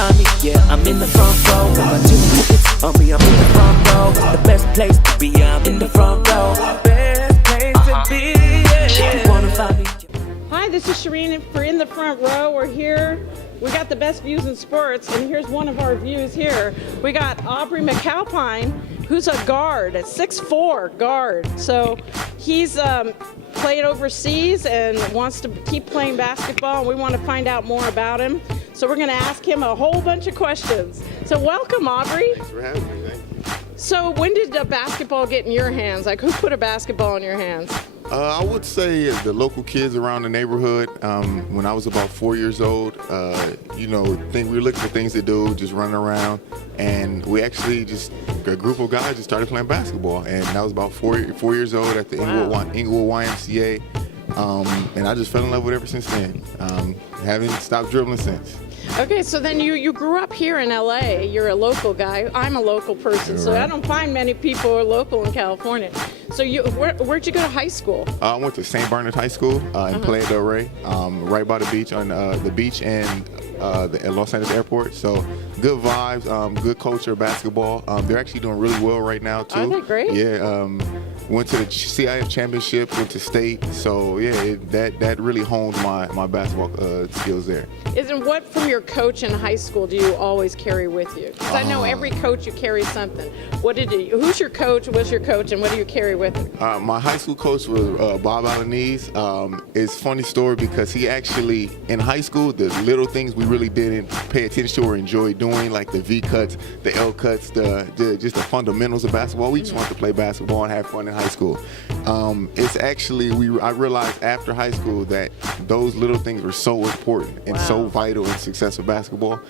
find me, yeah, I'm in the front row. With my 2 tickets on me, I'm in the front row. The best place to be, yeah, I'm in the front row. Best place to be, yeah. If you wanna find me. Hi, this is Shireen for In the Front Row. We're here. We got the best views in sports, and here's one of our views here. We got Aubrey Mcalpine, who's a guard, a 6'4" guard. So he's played overseas and wants to keep playing basketball, and we want to find out more about him. So we're going to ask him a whole bunch of questions. So welcome, Aubrey. Thanks for having me. Thank you. So when did the basketball get in your hands? Like, who put a basketball in your hands? I would say the local kids around the neighborhood. When I was about 4 years old, we were looking for things to do, just running around, and we actually a group of guys just started playing basketball, and that was about 4 years old at the Inglewood YMCA, and I just fell in love with it ever since then. Haven't stopped dribbling since. Okay, so then you grew up here in LA. You're a local guy. I'm a local person, so I don't find many people who are local in California. So where'd you go to high school? I went to St. Bernard High School in Playa del Rey, right by the beach, on the beach and the Los Angeles airport. So good vibes, good culture, basketball. They're actually doing really well right now too. Are they great? Yeah. Went to the CIF championship, went to state. So yeah, that really honed my basketball skills there. Isn't what from your coach in high school do you always carry with you? Because I know every coach you carry something. Who's your coach? What's your coach, and what do you carry with you? My high school coach was Bob Alaniz. It's a funny story because he actually, in high school, the little things we really didn't pay attention to or enjoy doing, like the V cuts, the L cuts, just the fundamentals of basketball. We just wanted to play basketball and have fun in high school. It's actually, I realized after high school that those little things were so important and so vital in success of basketball.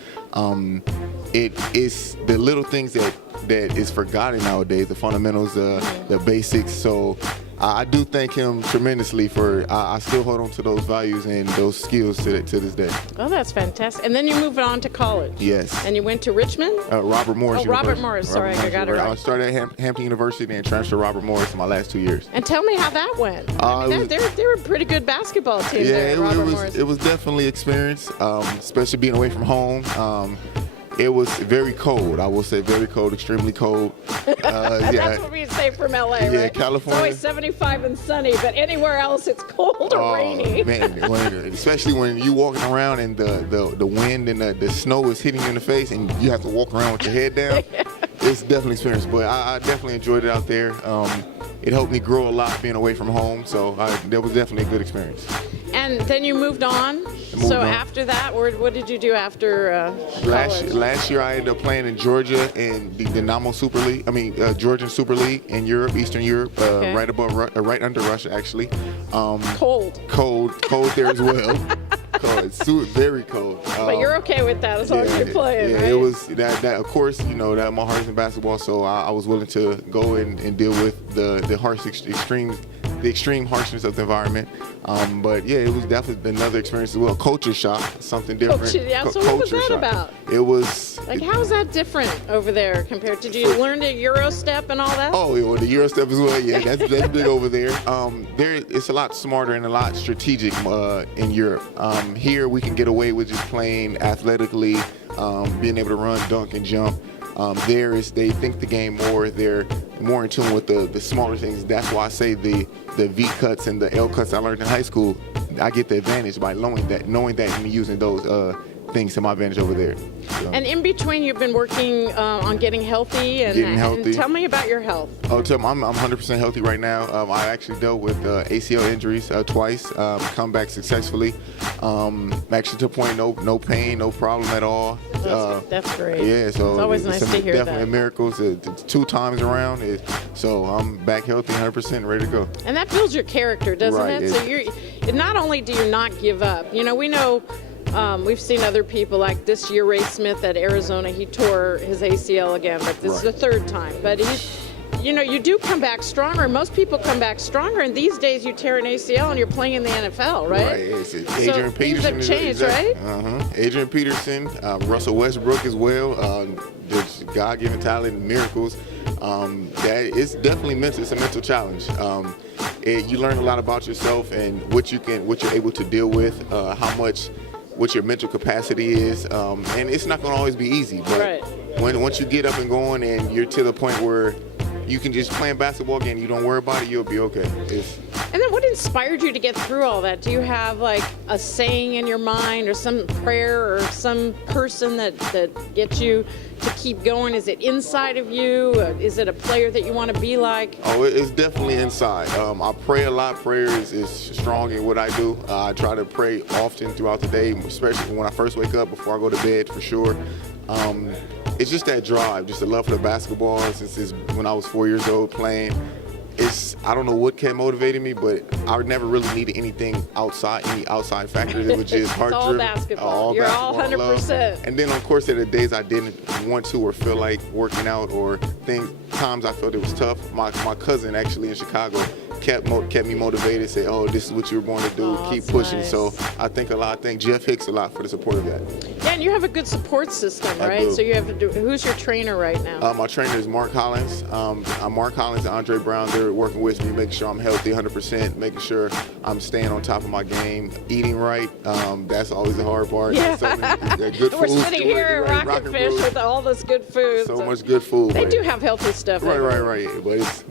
It is the little things that is forgotten nowadays, the fundamentals, the basics. So I do thank him tremendously for, I still hold on to those values and those skills to this day. Oh, that's fantastic. And then you moved on to college. Yes. And you went to Richmond? Robert Morris University. Robert Morris. Sorry, I got it right. I started at Hampton University and transferred to Robert Morris in my last 2 years. And tell me how that went. They're a pretty good basketball team there at Robert Morris. It was definitely experience, especially being away from home. It was very cold. I will say very cold, extremely cold. That's what we say from LA, right? Yeah, California. It's always 75 and sunny, but anywhere else it's cold or rainy. Man, especially when you're walking around and the wind and the snow is hitting you in the face and you have to walk around with your head down. It's definitely experience, but I definitely enjoyed it out there. It helped me grow a lot being away from home, so that was definitely a good experience. And then you moved on. After that, what did you do after college? Last year, I ended up playing in Georgia in the Dynamo Super League. Georgian Super League in Europe, Eastern Europe, right under Russia, actually. Cold there as well. Cold. It's very cold. But you're okay with that as long as you're playing, right? Yeah, it was that. Of course, that my heart's in basketball, so I was willing to go and deal with the harsh extreme harshness of the environment. But yeah, it was definitely another experience as well. Culture shock, something different. So what was that about? It was how is that different over there compared to? Did you learn the Euro step and all that? Oh, the Euro step as well. Yeah, that's big over there. It's a lot smarter and a lot strategic in Europe. Here we can get away with just playing athletically, being able to run, dunk, and jump. They think the game more. They're more in tune with the smaller things. That's why I say the V cuts and the L cuts I learned in high school, I get the advantage by knowing that and using those things to my advantage over there. So. And in between, you've been working on getting healthy. And tell me about your health. I'm 100% healthy right now. I actually dealt with ACL injuries twice, come back successfully. Actually to the point, no pain, no problem at all. That's great. Yeah, so it's always nice to hear that. Definitely a miracle. 2 times around, so I'm back healthy, 100%, ready to go. And that builds your character, doesn't it? So not only do you not give up. We know. We've seen other people like this year, Ray Smith at Arizona, he tore his ACL again, but this is the 3rd time. But you do come back stronger. Most people come back stronger, and these days you tear an ACL and you're playing in the NFL, right? Right. Adrian Peterson. Things have changed, right? Adrian Peterson, Russell Westbrook as well. There's God-given talent and miracles. It's definitely mental. It's a mental challenge. You learn a lot about yourself and what you're able to deal with, how much what your mental capacity is, and it's not going to always be easy. But Right. once you get up and going, and you're to the point where you can just play basketball again, you don't worry about it, you'll be okay. And then what inspired you to get through all that? Do you have like a saying in your mind or some prayer or some person that gets you to keep going? Is it inside of you? Is it a player that you want to be like? Oh, it's definitely inside. I pray a lot. Prayer is strong in what I do. I try to pray often throughout the day, especially when I first wake up, before I go to bed, for sure. It's just that drive, just the love for the basketball since when I was 4 years old playing. I don't know what kept motivating me, but I never really needed anything outside, any outside factors. It was just heart driven. All basketball. You're all 100%. Love. And then, of course, there are the days I didn't want to or feel like working out, or times I felt it was tough. My cousin actually in Chicago kept me motivated, say, oh, this is what you're going to do, keep pushing. Nice. So I thank Jeff Hicks a lot for the support of that. Yeah, and you have a good support system, right? I do. So you have to do, who's your trainer right now? My trainer is Mark Collins. Mark Collins and Andre Brown, they're working with me, making sure I'm healthy 100%, making sure I'm staying on top of my game, eating right. That's always the hard part. Yeah. Good We're food, sitting here at Rocket Fish with all this good food. So much good food. They do have healthy stuff. Right. But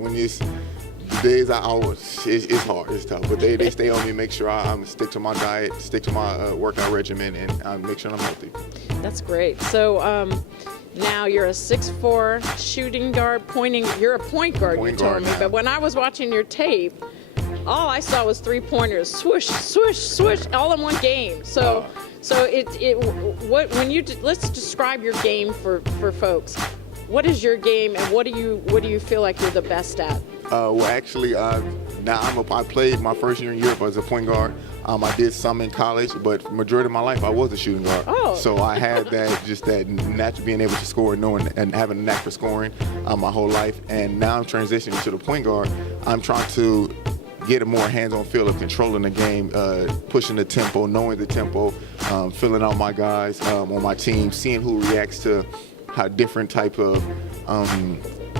the days it's hard, it's tough. But they stay on me, make sure I stick to my diet, stick to my workout regimen, and make sure I'm healthy. That's great. So now you're a 6'4" shooting guard, you're a point guard, you told me. But when I was watching your tape, all I saw was 3-pointers, swoosh, swoosh, swoosh, all in one game. So let's describe your game for folks. What is your game, and what do you feel like you're the best at? Well, actually, now I played my first year in Europe as a point guard. I did some in college, but majority of my life I was a shooting guard. Oh. So I had that natural being able to score, knowing and having a knack for scoring my whole life. And now I'm transitioning to the point guard. I'm trying to get a more hands-on feel of controlling the game, pushing the tempo, knowing the tempo, filling out my guys on my team, seeing who reacts to how different type of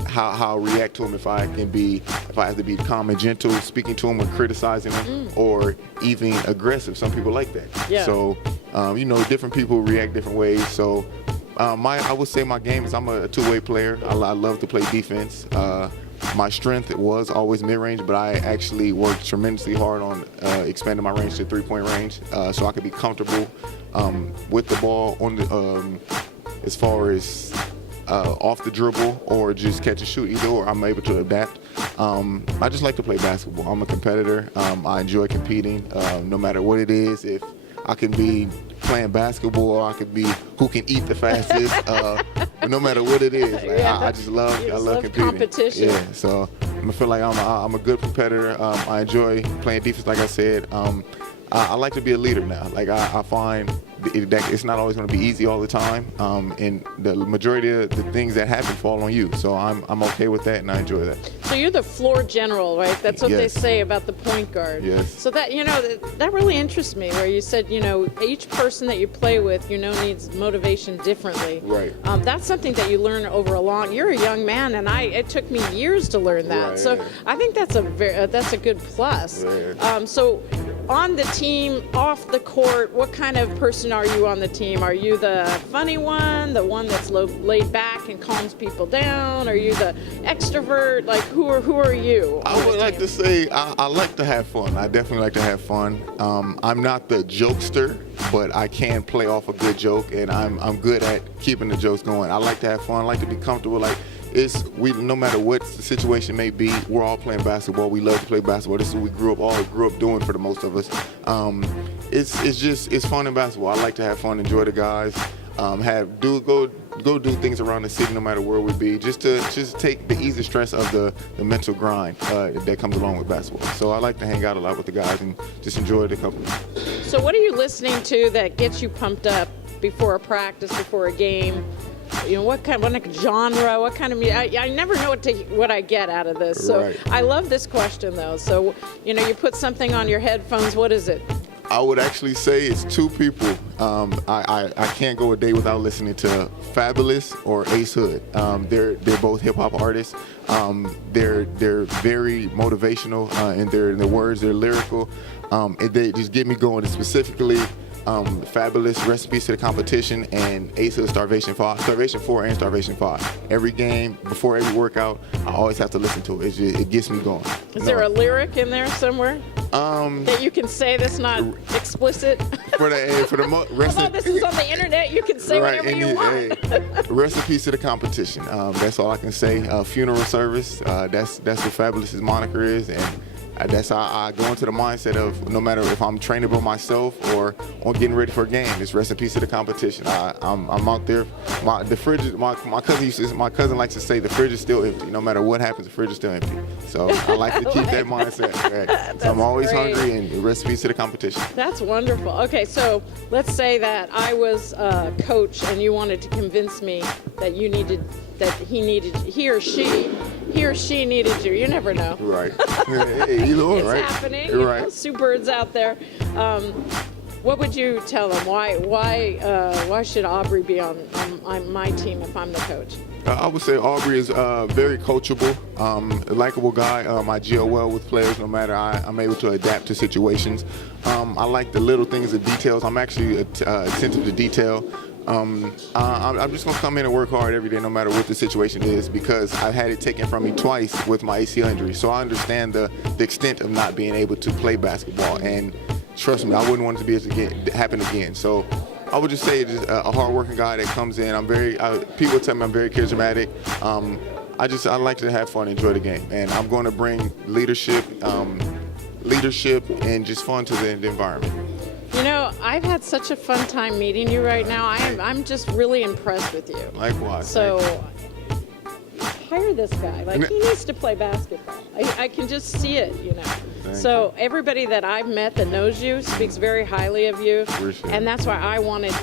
how I'll react to them, if I have to be calm and gentle, speaking to them or criticizing them, or even aggressive. Some people like that. Yeah. So, different people react different ways. So, I would say my game is I'm a two-way player. I love to play defense. My strength was always mid-range, but I actually worked tremendously hard on expanding my range to three-point range, so I could be comfortable with the ball on the as far as off the dribble or just catch and shoot. Either or, I'm able to adapt. I just like to play basketball. I'm a competitor. I enjoy competing, no matter what it is. If I can be playing basketball, or I could be who can eat the fastest. No matter what it is, I just love competing. Competition. Yeah, so I feel like I'm a good competitor. I enjoy playing defense, like I said. I like to be a leader now. Like I find that it's not always going to be easy all the time, and the majority of the things that happen fall on you. So I'm okay with that, and I enjoy that. So you're the floor general, right? That's what they say about the point guard. Yes. So that that really interests me. Where you said each person that you play with needs motivation differently. Right. That's something that you learn over a long. You're a young man, and it took me years to learn that. Right. So I think that's a good plus. Right. So on the team, off the court, what kind of person are you on the team? Are you the funny one, the one that's laid back and calms people down? Are you the extrovert? Like, who are you? I would like to say I like to have fun. I definitely like to have fun. I'm not the jokester, but I can play off a good joke, and I'm good at keeping the jokes going. I like to have fun. I like to be comfortable. Like, no matter what the situation may be, we're all playing basketball. We love to play basketball. This is what we grew up doing for the most of us. It's fun in basketball. I like to have fun, enjoy the guys, go do things around the city, no matter where we be, just take the easy stress of the mental grind that comes along with basketball. So I like to hang out a lot with the guys and just enjoy the company. So what are you listening to that gets you pumped up before a practice, before a game? What kind of genre? What kind of music? I never know what I get out of this. So Right. I love this question though. So you put something on your headphones. What is it? I would actually say it's two people. I can't go a day without listening to Fabulous or Ace Hood. They're both hip hop artists. They're very motivational in their words. They're lyrical. And they just get me going. And specifically, Fabulous, Recipes to the Competition, and Ace of the Starvation 4 and Starvation 5. Every game, before every workout, I always have to listen to it. It gets me going. Is there a lyric in there somewhere that you can say that's not explicit? For the Although this is on the internet, you can say whatever you want. Recipes to the Competition. That's all I can say. Funeral service. That's what Fabulous's moniker is, and that's how I go into the mindset of no matter if I'm training by myself or on getting ready for a game. It's recipes to the competition. I'm out there. My cousin likes to say the fridge is still empty. No matter what happens, the fridge is still empty. So I like to keep that mindset. Right? So I'm always hungry, and recipes to the competition. That's wonderful. Okay, so let's say that I was a coach and you wanted to convince me that he or she needed you. You never know. Right. Either or, it's right? happening. You're right. You know, Sue Bird's out there. What would you tell them? Why should Aubrey be on my team if I'm the coach? I would say Aubrey is very coachable, a likable guy. I gel well with players no matter. I'm able to adapt to situations. I like the little things, the details. I'm actually attentive to detail. I'm just going to come in and work hard every day no matter what the situation is, because I've had it taken from me twice with my ACL injury. So I understand the extent of not being able to play basketball. And trust me, I wouldn't want it to be happen again. So I would just say just a hard-working guy that comes in. People tell me I'm very charismatic. I like to have fun, enjoy the game. And I'm going to bring leadership and just fun to the environment. You know, I've had such a fun time meeting you right now. I'm just really impressed with you. Likewise. So hire this guy. Like, he needs to play basketball. I can just see it, you know. So everybody that I've met that knows you speaks very highly of you. And that's why I wanted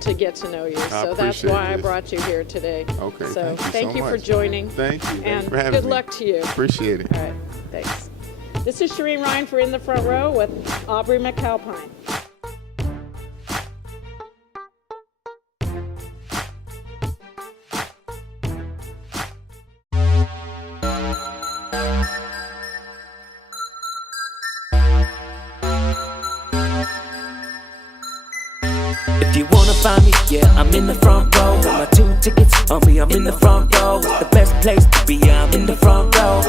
to get to know you. So that's why I brought you here today. Okay. So thank you so much for joining. Thank you. And for having good me. luck to you. Appreciate it. All right. Thanks. This is Shireen Ryan for In the Front Row with Aubrey Mcalpine. If you wanna find me, yeah, I'm in the front row. Got my 2 tickets on me, I'm in the front row. It's the best place to be, I'm in the front row.